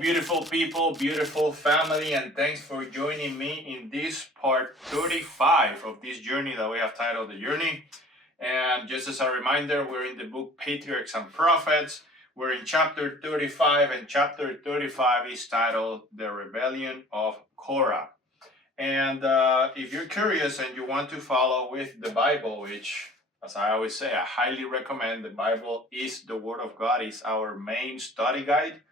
beautiful people, beautiful family, and thanks for joining me in this part 35 of this journey that we have titled The Journey. And just as a reminder, we're in the book Patriarchs and Prophets. We're in chapter 35, and chapter 35 is titled The Rebellion of Korah. And if you're curious and you want to follow with the Bible, which, as I always say, I highly recommend, the Bible is the Word of God, is our main study guide.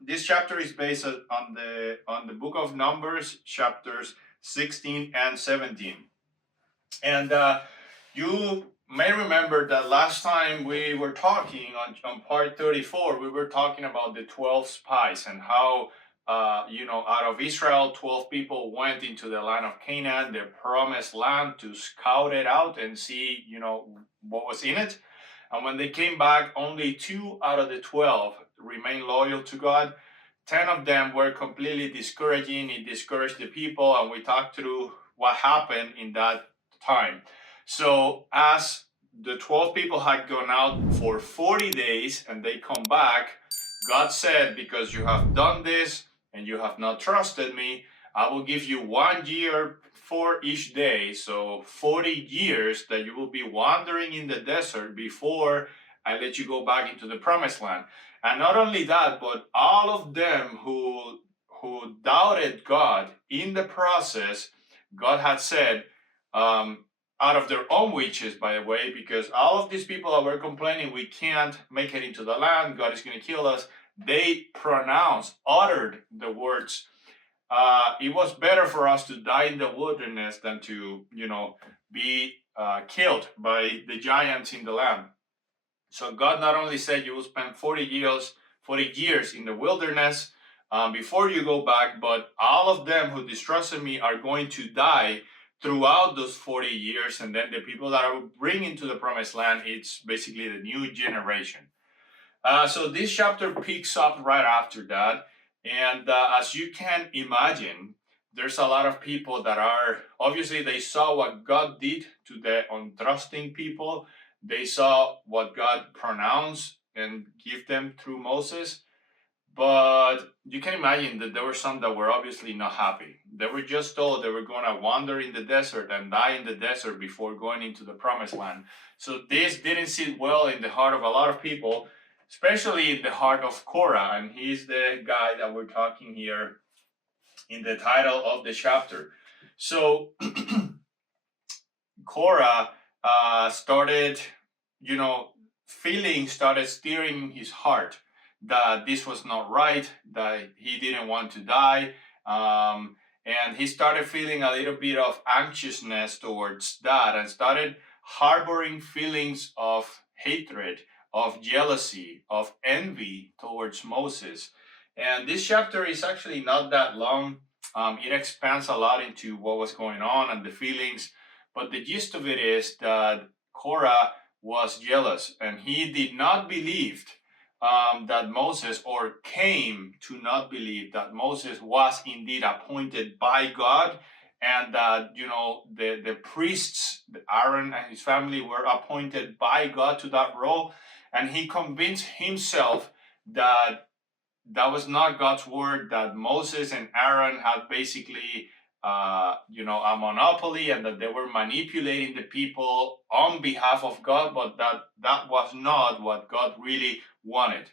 This chapter is based on the book of Numbers, chapters 16 and 17. And you may remember that last time we were talking on part 34, we were talking about the 12 spies and how, out of Israel, 12 people went into the land of Canaan, the promised land, to scout it out and see, what was in it. And when they came back, only 2 out of the 12 remained loyal to God. 10 of them were completely discouraging. It discouraged the people, and we talked through what happened in that time. So as the 12 people had gone out for 40 days and they come back, God said, because you have done this and you have not trusted me, I will give you 1 year for each day. So 40 years that you will be wandering in the desert before I let you go back into the promised land. And not only that, but all of them who doubted God in the process, God had said, out of their own wishes, by the way, because all of these people that were complaining, we can't make it into the land, God is going to kill us, they uttered the words, it was better for us to die in the wilderness than to, be killed by the giants in the land. So God not only said you will spend 40 years in the wilderness before you go back, but all of them who distrusted me are going to die throughout those 40 years. And then the people that I will bring into the promised land, it's basically the new generation. So this chapter picks up right after that. And as you can imagine, there's a lot of people that are, obviously they saw what God did to the untrusting people. They saw what God pronounced and give them through Moses. But you can imagine that there were some that were obviously not happy. They were just told they were going to wander in the desert and die in the desert before going into the promised land. So this didn't sit well in the heart of a lot of people, especially in the heart of Korah. And he's the guy that we're talking here in the title of the chapter. So Korah started, feelings started stirring his heart that this was not right, that he didn't want to die. And he started feeling a little bit of anxiousness towards that and started harboring feelings of hatred, of jealousy, of envy towards Moses. And this chapter is actually not that long. It expands a lot into what was going on and the feelings. But the gist of it is that Korah was jealous and he did not believe that Moses, or came to not believe that Moses was indeed appointed by God, and that, the priests, Aaron and his family, were appointed by God to that role. And he convinced himself that that was not God's word, that Moses and Aaron had basically a monopoly, and that they were manipulating the people on behalf of God, but that was not what God really wanted.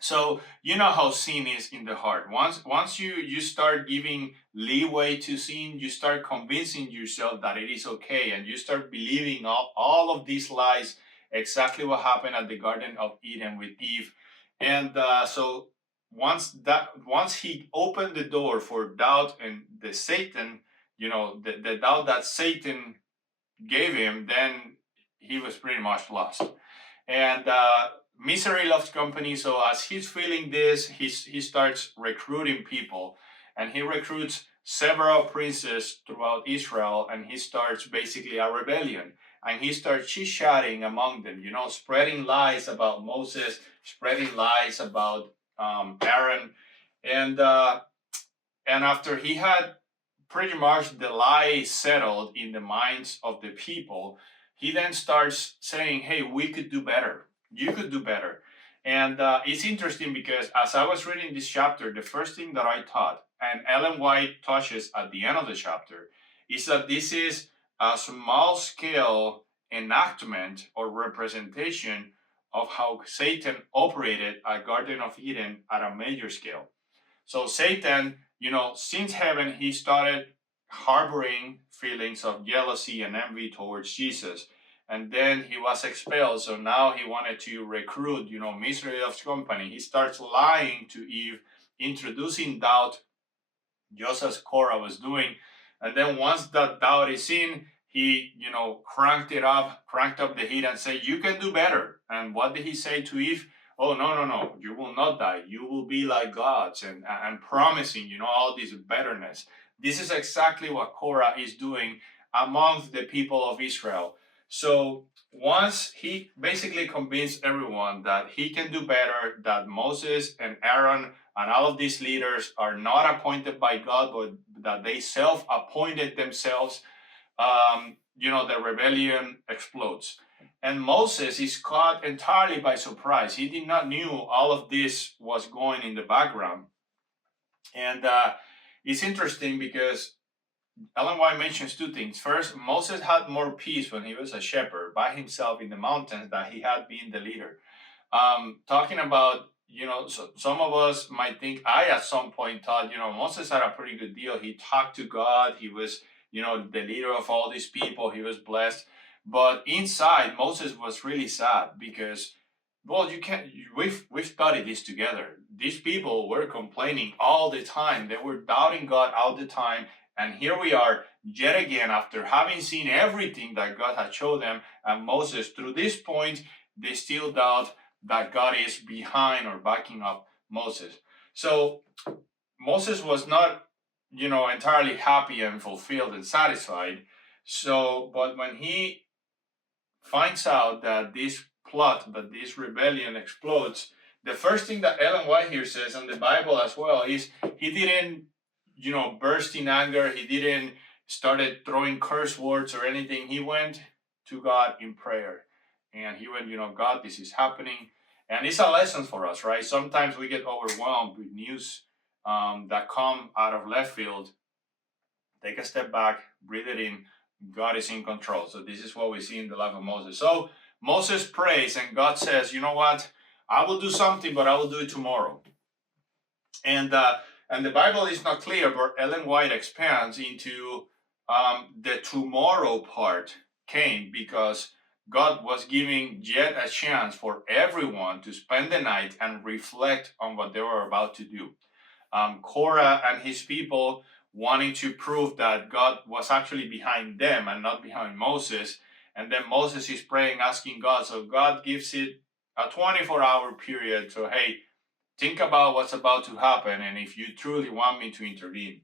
So you know how sin is in the heart. Once you start giving leeway to sin, you start convincing yourself that it is okay, and you start believing all of these lies, exactly what happened at the Garden of Eden with Eve. And so once he opened the door for doubt and the Satan, the doubt that Satan gave him, then he was pretty much lost. And misery loves company. So as he's feeling this, he starts recruiting people, and he recruits several princes throughout Israel, and he starts basically a rebellion. And he starts chit-chatting among them, spreading lies about Moses, spreading lies about Aaron. And after he had pretty much the lie settled in the minds of the people, he then starts saying, hey, we could do better. You could do better. And it's interesting because as I was reading this chapter, the first thing that I thought, and Ellen White touches at the end of the chapter, is that this is a small scale enactment or representation of how Satan operated at Garden of Eden at a major scale. So Satan, since heaven, he started harboring feelings of jealousy and envy towards Jesus. And then he was expelled. So now he wanted to recruit, misery of company. He starts lying to Eve, introducing doubt, just as Korah was doing. And then once that doubt is in, he, cranked up the heat and said, you can do better. And what did he say to Eve? Oh, no, you will not die. You will be like gods, and promising, all this betterness. This is exactly what Korah is doing amongst the people of Israel. So once he basically convinced everyone that he can do better, that Moses and Aaron and all of these leaders are not appointed by God, but that they self-appointed themselves, the rebellion explodes. And Moses is caught entirely by surprise. He did not knew all of this was going in the background. And it's interesting because Ellen White mentions two things. First, Moses had more peace when he was a shepherd by himself in the mountains than he had been the leader. Talking about, so some of us might think, I at some point thought, Moses had a pretty good deal. He talked to God. He was, the leader of all these people. He was blessed. But inside, Moses was really sad because, well, we've studied this together. These people were complaining all the time. They were doubting God all the time. And here we are, yet again, after having seen everything that God had showed them, and Moses, through this point, they still doubt that God is behind or backing up Moses. So Moses was not, entirely happy and fulfilled and satisfied. So, but when he finds out that this plot, that this rebellion explodes, the first thing that Ellen White here says, and the Bible as well, is he didn't, burst in anger. He didn't started throwing curse words or anything. He went to God in prayer. And he went, God, this is happening. And it's a lesson for us, right? Sometimes we get overwhelmed with news that come out of left field. Take a step back, breathe it in. God is in control. So this is what we see in the life of Moses. So Moses prays and God says, you know what? I will do something, but I will do it tomorrow. And the Bible is not clear, but Ellen White expands into the tomorrow part came because God was giving yet a chance for everyone to spend the night and reflect on what they were about to do. Korah and his people wanting to prove that God was actually behind them and not behind Moses. And then Moses is praying, asking God. So God gives it a 24-hour period. So, hey, think about what's about to happen and if you truly want me to intervene.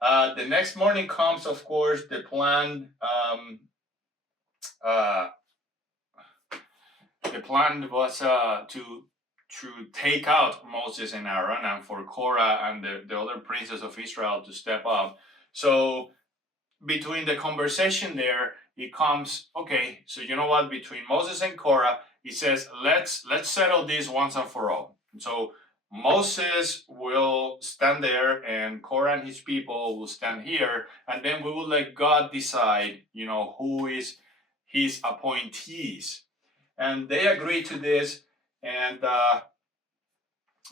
The next morning comes, of course, the plan. The plan was to take out Moses and Aaron, and for Korah and the other princes of Israel to step up. So between the conversation there, it comes, okay, so you know what, between Moses and Korah, he says, let's settle this once and for all. So Moses will stand there and Korah and his people will stand here, and then we will let God decide, who is his appointees. And they agree to this. And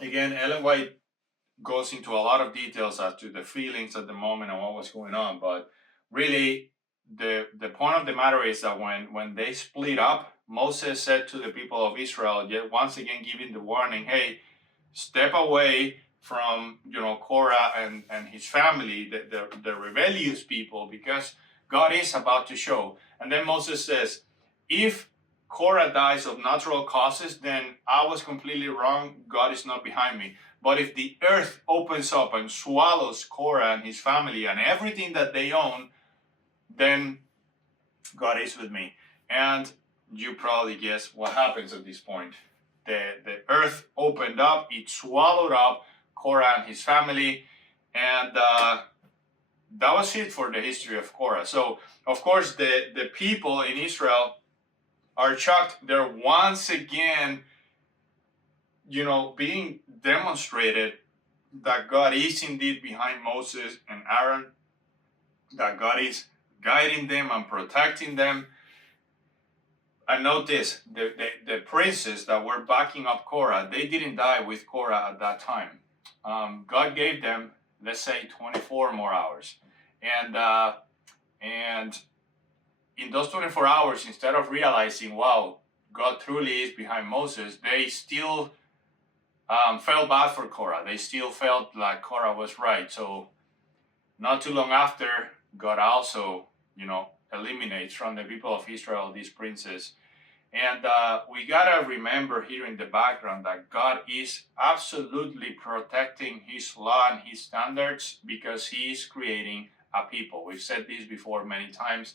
again, Ellen White goes into a lot of details as to the feelings at the moment and what was going on. But really, the point of the matter is that when they split up, Moses said to the people of Israel, yet once again giving the warning, hey, step away from Korah and his family, the rebellious people, because God is about to show. And then Moses says, if Korah dies of natural causes, then I was completely wrong. God is not behind me. But if the earth opens up and swallows Korah and his family and everything that they own, then God is with me. And you probably guess what happens at this point. The earth opened up, it swallowed up Korah and his family, and that was it for the history of Korah. So, of course, the people in Israel are shocked. They're once again being demonstrated that God is indeed behind Moses and Aaron, that God is guiding them and protecting them. And notice the princes that were backing up Korah, they didn't die with Korah at that time. God gave them, let's say, 24 more hours. And in those 24 hours, instead of realizing, wow, God truly is behind Moses, they still felt bad for Korah. They still felt like Korah was right. So not too long after, God also, eliminates from the people of Israel these princes. And we gotta remember here in the background that God is absolutely protecting His law and His standards because He is creating a people. We've said this before many times.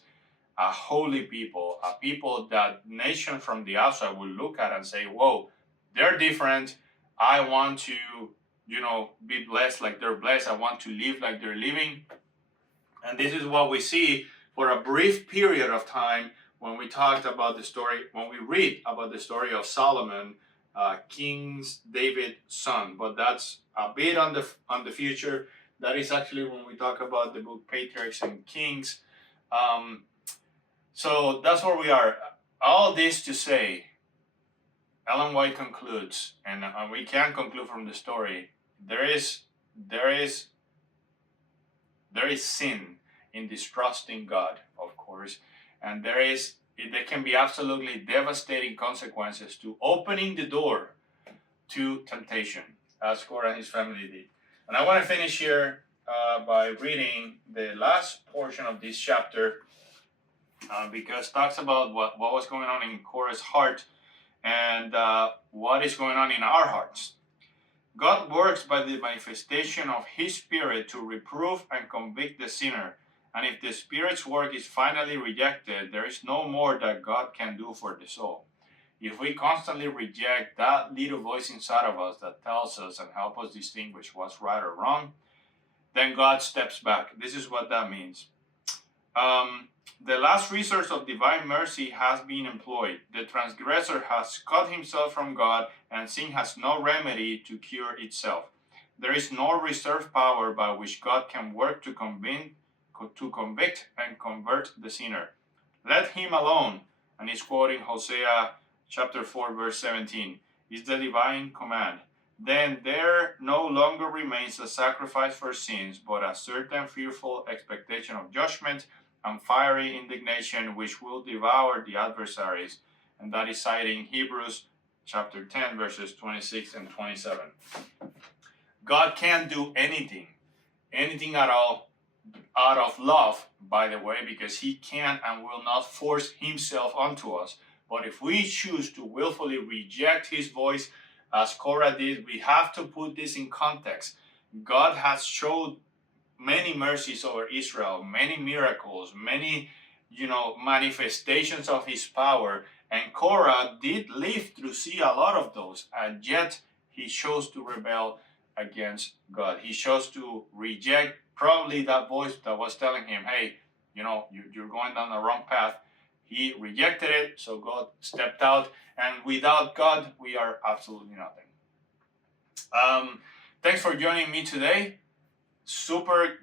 A holy people, a people that nation from the outside will look at and say, whoa, they're different. I want to, be blessed like they're blessed. I want to live like they're living. And this is what we see for a brief period of time when we talked about the story, when we read about the story of Solomon, King David's son. But that's a bit on the future. That is actually when we talk about the book Patriarchs and Kings. So that's where we are. All this to say, Ellen White concludes, and we can conclude from the story, there is sin in distrusting God, of course, and there can be absolutely devastating consequences to opening the door to temptation, as Korah and his family did. And I want to finish here by reading the last portion of this chapter, because it talks about what was going on in Korah's heart and what is going on in our hearts. God works by the manifestation of His Spirit to reprove and convict the sinner. And if the Spirit's work is finally rejected, there is no more that God can do for the soul. If we constantly reject that little voice inside of us that tells us and helps us distinguish what's right or wrong, then God steps back. This is what that means. The last resource of divine mercy has been employed. The transgressor has cut himself from God, and sin has no remedy to cure itself. There is no reserved power by which God can work to convict and convert the sinner. Let him alone, and he's quoting Hosea chapter 4, verse 17, is the divine command. Then there no longer remains a sacrifice for sins, but a certain fearful expectation of judgment and fiery indignation which will devour the adversaries. And that is citing Hebrews chapter 10, verses 26 and 27. God can't do anything at all, out of love, by the way, because He can and will not force Himself onto us. But if we choose to willfully reject His voice, as Korah did, we have to put this in context. God has showed many mercies over Israel, many miracles, many, manifestations of His power. And Korah did live to see a lot of those, and yet he chose to rebel against God. He chose to reject probably that voice that was telling him, hey, you're going down the wrong path. He rejected it, so God stepped out. And without God, we are absolutely nothing. Thanks for joining me today. Super,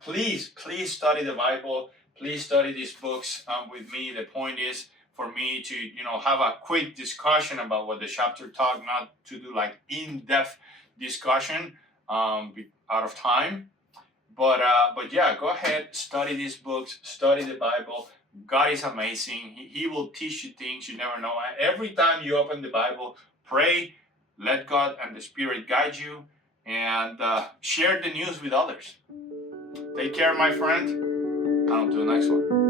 please study the Bible. Please study these books with me. The point is for me to, have a quick discussion about what the chapter talk, not to do like in-depth discussion out of time. But yeah, go ahead, study these books, study the Bible. God is amazing. He will teach you things you never know. Every time you open the Bible, pray, let God and the Spirit guide you, and share the news with others. Take care, my friend. On to the next one.